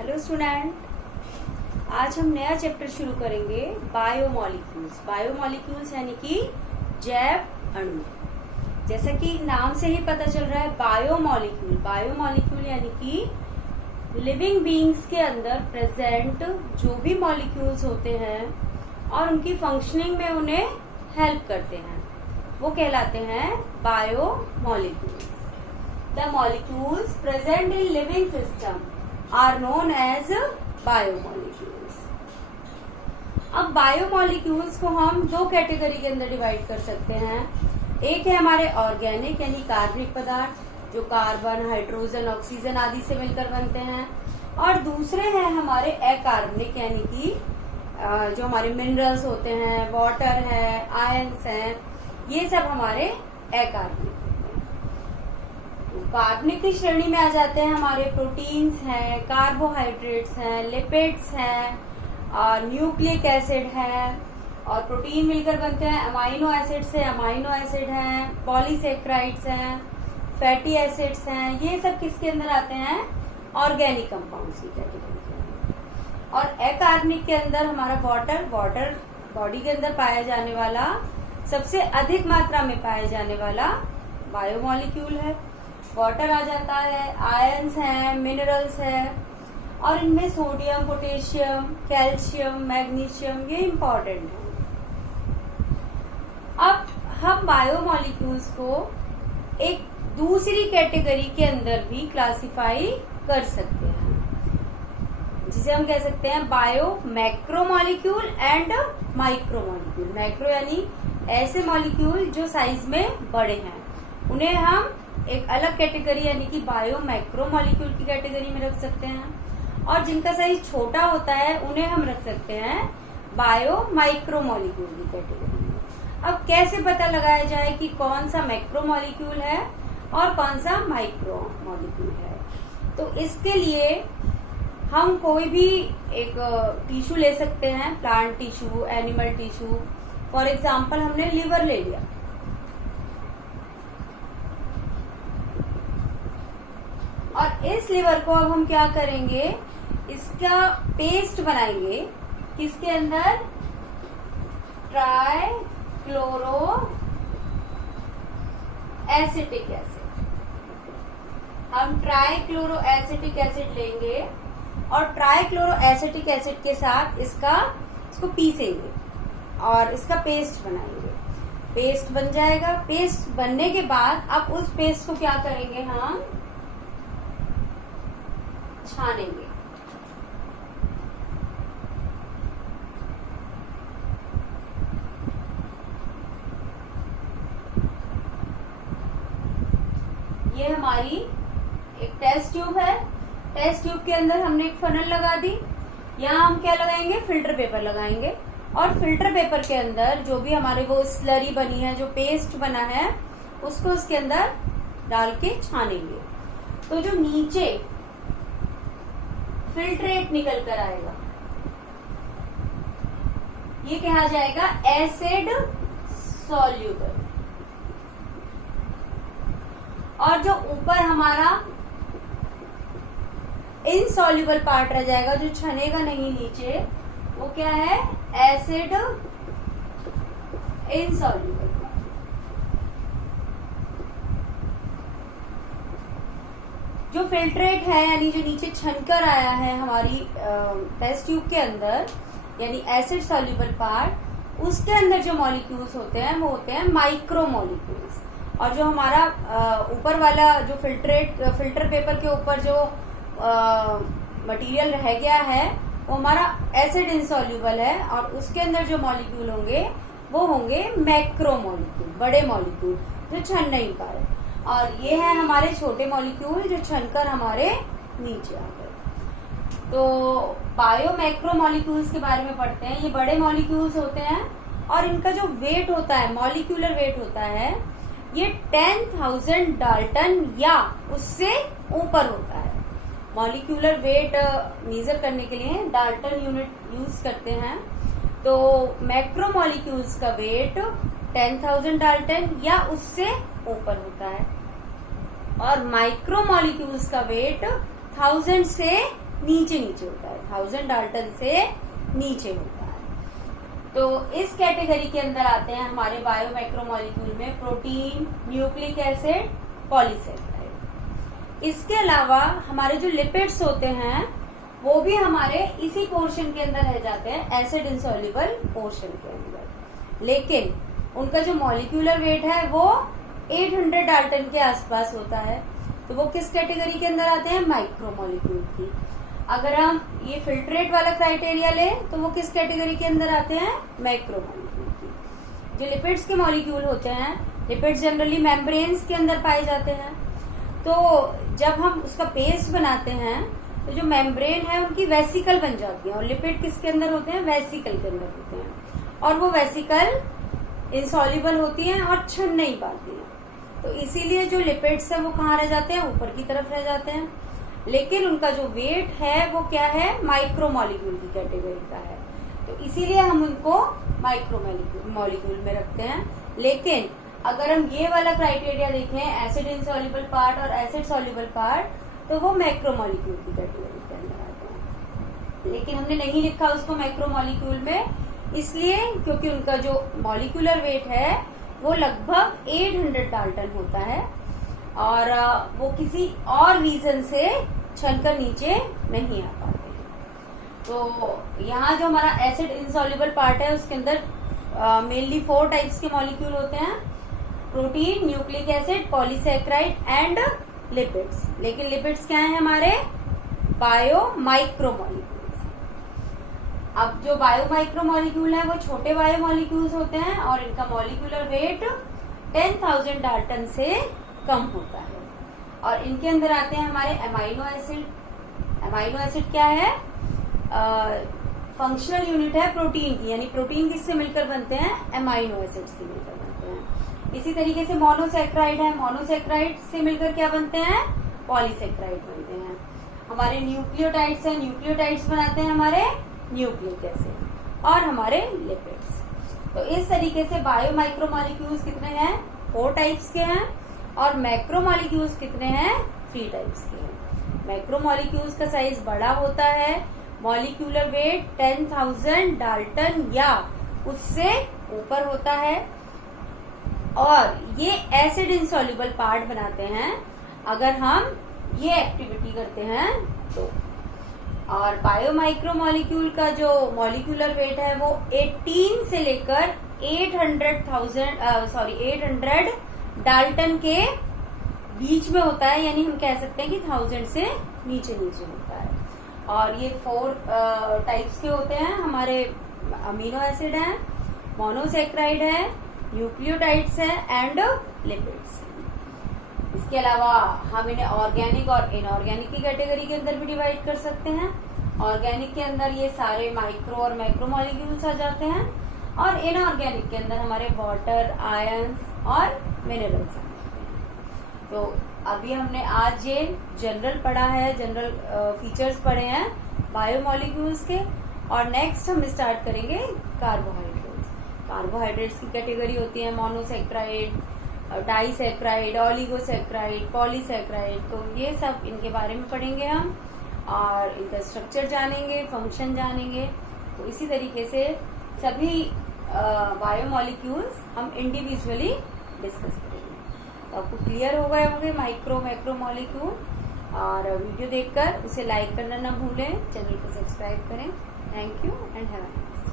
Hello student, आज हम नया चैप्टर शुरू करेंगे बायोमॉलिक्यूल्स। बायोमॉलिक्यूल्स यानी कि जैव अणु। जैसा कि नाम से ही पता चल रहा है बायोमॉलिक्यूल। बायोमॉलिक्यूल यानी कि लिविंग बीइंग्स के अंदर प्रेजेंट जो भी मॉलिक्यूल्स होते हैं और उनकी फंक्शनिंग में उन्हें हेल्प करते हैं वो कहलाते हैं biomolecules. The molecules present in living system are known as biomolecules. अब बायोमॉलिक्यूल्स को हम दो कैटेगरी के अंदर डिवाइड कर सकते हैं। एक है हमारे ऑर्गेनिक यानी कार्बनिक पदार्थ जो कार्बन, हाइड्रोजन, ऑक्सीजन आदि से मिलकर बनते हैं, और दूसरे हैं हमारे अकार्बनिक यानी कि जो हमारे मिनरल्स होते हैं, वाटर है, आयंस हैं, ये सब हमारे अकार्बनिक। कार्बनिक की श्रेणी में आ जाते हैं हमारे प्रोटीन्स हैं, कार्बोहाइड्रेट्स हैं, लिपिड्स हैं और न्यूक्लिक एसिड है। और प्रोटीन मिलकर बनते हैं अमाइनो एसिड से, अमाइनो एसिड हैं, पॉलीसेक्राइड्स हैं, फैटी एसिड्स हैं। ये सब किसके अंदर आते हैं? ऑर्गेनिक कंपाउंड्स की कैटेगरी के अंदर। और अकार्बनिक के अंदर हमारा वाटर बॉडी के अंदर पाया जाने वाला, सबसे अधिक मात्रा में पाया जाने वाला बायोमॉलिक्यूल है। वाटर आ जाता है, आयंस हैं, मिनरल्स है, और इनमें सोडियम, पोटेशियम, कैल्शियम, मैग्नीशियम ये इम्पोर्टेंट है। अब हम बायोमॉलिक्यूल्स को एक दूसरी कैटेगरी के अंदर भी क्लासिफाई कर सकते हैं, जिसे हम कह सकते हैं बायो मैक्रोमॉलिक्यूल एंड माइक्रोमॉलिक्यूल। मैक्रो यानी ऐसे मॉलिक्यूल जो साइज में बड़े हैं, उन्हें हम एक अलग कैटेगरी यानी कि बायो मैक्रोमॉलिक्यूल की कैटेगरी में रख सकते हैं, और जिनका साइज छोटा होता है उन्हें हम रख सकते हैं बायो माइक्रोमॉलिक्यूल की कैटेगरी में। अब कैसे पता लगाया जाए कि कौन सा मैक्रोमॉलिक्यूल है और कौन सा माइक्रोमॉलिक्यूल है? तो इसके लिए हम कोई भी एक टिश्यू ले सकते हैं, plant tissue, animal tissue. For example हमने लिवर ले लिया, और इस लिवर को अब हम क्या करेंगे, इसका पेस्ट बनाएंगे। किसके अंदर? Try chloro acetic acid. हम ट्राई क्लोरो एसिटिक एसिड लेंगे और ट्राई क्लोरो एसिटिक एसिड के साथ इसको पीसेंगे और इसका पेस्ट बनाएंगे। पेस्ट बन जाएगा। पेस्ट बनने के बाद अब उस पेस्ट को क्या करेंगे, हम छानेंगे। ये हमारी एक टेस्ट ट्यूब है। टेस्ट ट्यूब के अंदर हमने एक फनल लगा दी। यहाँ हम क्या लगाएंगे? फिल्टर पेपर लगाएंगे, और फिल्टर पेपर के अंदर जो भी हमारे वो स्लरी बनी है, जो पेस्ट बना है, उसको उसके अंदर डाल के छानेंगे। तो जो नीचे फिल्ट्रेट निकल कर आएगा, ये कहा जाएगा एसिड सॉल्यूबल। और जो ऊपर हमारा इनसॉल्यूबल पार्ट रह जाएगा, जो छनेगा नहीं नीचे, वो क्या है? Acid insoluble. जो फिल्ट्रेट है यानी जो नीचे छनकर आया है हमारी टेस्ट ट्यूब के अंदर, यानी एसिड सॉल्यूबल पार्ट, उसके अंदर जो मॉलिक्यूल्स होते हैं वो होते हैं माइक्रोमॉलिक्यूल्स। और जो हमारा ऊपर वाला जो फिल्टर पेपर के ऊपर जो मटेरियल रह गया है वो हमारा एसिड इनसॉल्यूबल है, और उसके अंदर जो मॉलिक्यूल होंगे वो होंगे मैक्रोमॉलिक्यूल, बड़े मॉलिक्यूल जो छन नहीं पाए। और ये है हमारे छोटे मॉलिक्यूल जो छनकर हमारे नीचे आ गए। तो बायो मैक्रोमॉलिक्यूल्स के बारे में पढ़ते हैं। ये बड़े मॉलिक्यूल्स होते हैं और इनका जो वेट होता है, मॉलिक्यूलर वेट होता है, ये 10,000 डाल्टन या उससे ऊपर होता है। मॉलिक्यूलर वेट मेजर करने के लिए डाल्टन यूनिट यूज करते हैं। तो मैक्रोमॉलिक्यूल्स का वेट 10,000 डाल्टन या उससे ऊपर होता है, और माइक्रोमॉलिक्यूल्स का वेट 1000 से नीचे नीचे होता है, 1000 डाल्टन से नीचे होता है। तो इस कैटेगरी के अंदर आते हैं हमारे बायो मैक्रोमोलिक्यूल में प्रोटीन, न्यूक्लिक एसिड, पॉलीसेकेराइड। इसके अलावा हमारे जो लिपिड्स होते हैं वो भी हमारे इसी पोर्शन के अंदर रह जाते हैं, एसिड इंसॉल्युबल पोर्शन के अंदर, लेकिन उनका जो मॉलिक्यूलर वेट है वो 800 डाल्टन के आसपास होता है। तो वो किस कैटेगरी के अंदर आते हैं? माइक्रोमोलिक्यूल की। अगर हम ये फिल्ट्रेट वाला क्राइटेरिया लें तो वो किस कैटेगरी के अंदर आते हैं? मैक्रोमोलिक्यूल की। जो लिपिड्स के मॉलिक्यूल होते हैं, लिपिड्स जनरली मेम्ब्रेन्स के अंदर पाए जाते हैं। तो जब हम उसका पेस्ट बनाते हैं तो जो मेम्ब्रेन है उनकी वेसिकल बन जाती है, और लिपिड किसके अंदर होते हैं? वेसिकल के अंदर होते हैं, और वो वेसिकल इंसॉल्युबल होती हैं और छिड़ नहीं पाती हैं। तो इसीलिए जो लिपिड्स है वो कहाँ रह जाते हैं? ऊपर की तरफ रह जाते हैं। लेकिन उनका जो वेट है वो क्या है? माइक्रोमोलिक्यूल की कैटेगरी का है। तो इसीलिए हम उनको माइक्रोमोलिक्यूल में रखते हैं। लेकिन अगर हम ये वाला क्राइटेरिया देखें, एसिड इनसॉल्युबल पार्ट और एसिड सॉल्युबल पार्ट, तो वो मैक्रोमोलिक्यूल की कैटेगरी के अंदर आते हैं। लेकिन हमने नहीं लिखा उसको मैक्रोमोलिक्यूल में, इसलिए क्योंकि उनका जो मॉलिक्यूलर वेट है वो लगभग 800 डाल्टन होता है, और वो किसी और रीजन से छलकर नीचे नहीं आ पाते हैं। तो यहाँ जो हमारा एसिड इनसॉल्युबल पार्ट है उसके अंदर मेनली 4 टाइप्स के मॉलिक्यूल होते हैं: protein, nucleic acid, polysaccharide and lipids. लेकिन लिपिड्स क्या है हमारे? Bio micromolecules. अब जो बायो माइक्रोमोलिक्यूल है वो छोटे बायो मॉलिक्यूल्स होते हैं, और इनका मॉलिक्यूलर वेट 10,000 डाल्टन से कम होता है। और इनके अंदर आते हैं हमारे अमाइनो एसिड। अमाइनो एसिड क्या है? फंक्शनल यूनिट है प्रोटीन की, यानी प्रोटीन किससे मिलकर बनते हैं? अमाइनो एसिड से मिलकर बनते हैं। इसी तरीके से मोनोसेक्राइड है, मोनोसेक्राइड से मिलकर क्या बनते हैं? पॉलीसेक्राइड बनते हैं। हमारे न्यूक्लियोटाइड्स हैं, न्यूक्लियोटाइड्स बनाते हैं हमारे न्यूक्लिक एसिड, और हमारे लिपिड्स। तो इस तरीके से बायो माइक्रोमोलिक्यूल्स कितने हैं? 4 टाइप्स के हैं, और मैक्रोमोलिक्यूल्स कितने हैं? 3 टाइप्स के हैं। मैक्रोमोलिक्यूल्स का साइज बड़ा होता है, मॉलिक्यूलर वेट 10,000 डाल्टन या उससे ऊपर होता है, और ये एसिड इनसॉल्युबल पार्ट बनाते हैं अगर हम ये एक्टिविटी करते हैं तो। और बायो माइक्रोमोलिक्यूल का जो मॉलिक्यूलर वेट है वो 18 से लेकर 800 डाल्टन के बीच में होता है, यानी हम कह सकते हैं कि 1000 से नीचे नीचे होता है। और ये 4 टाइप्स के होते हैं हमारे। अमीनो एसिड है, मोनोसेक्राइड है, न्यूक्लियोटाइड्स है एंड लिपिड्स। इसके अलावा हम इन्हें ऑर्गेनिक और इनऑर्गेनिक की कैटेगरी के अंदर भी डिवाइड कर सकते हैं। ऑर्गेनिक के अंदर ये सारे माइक्रो और मैक्रोमोलिक्यूल्स आ जाते हैं, और इनऑर्गेनिक के अंदर हमारे वाटर, आयंस और मिनरल्स आ जाते हैं। तो अभी हमने आज ये जनरल पढ़ा है, जनरल फीचर्स पढ़े हैं बायोमोलिक्यूल्स के, और नेक्स्ट हम स्टार्ट करेंगे कार्बोहाइड्रेट्स। कार्बोहाइड्रेट्स की कैटेगरी होती है मोनोसेक्राइड, डाइसेक्राइड, ऑलिगोसेक्राइड, पॉलीसेक्राइड। तो ये सब इनके बारे में पढ़ेंगे हम, और इनका स्ट्रक्चर जानेंगे, फंक्शन जानेंगे। तो इसी तरीके से सभी बायोमोलिक्यूल्स हम इंडिविजुअली डिस्कस करेंगे। तो आपको क्लियर हो गए होंगे माइक्रो मैक्रोमोलिक्यूल, और वीडियो देखकर उसे लाइक करना ना भूलें, चैनल को सब्सक्राइब करें। Thank you and have a nice day.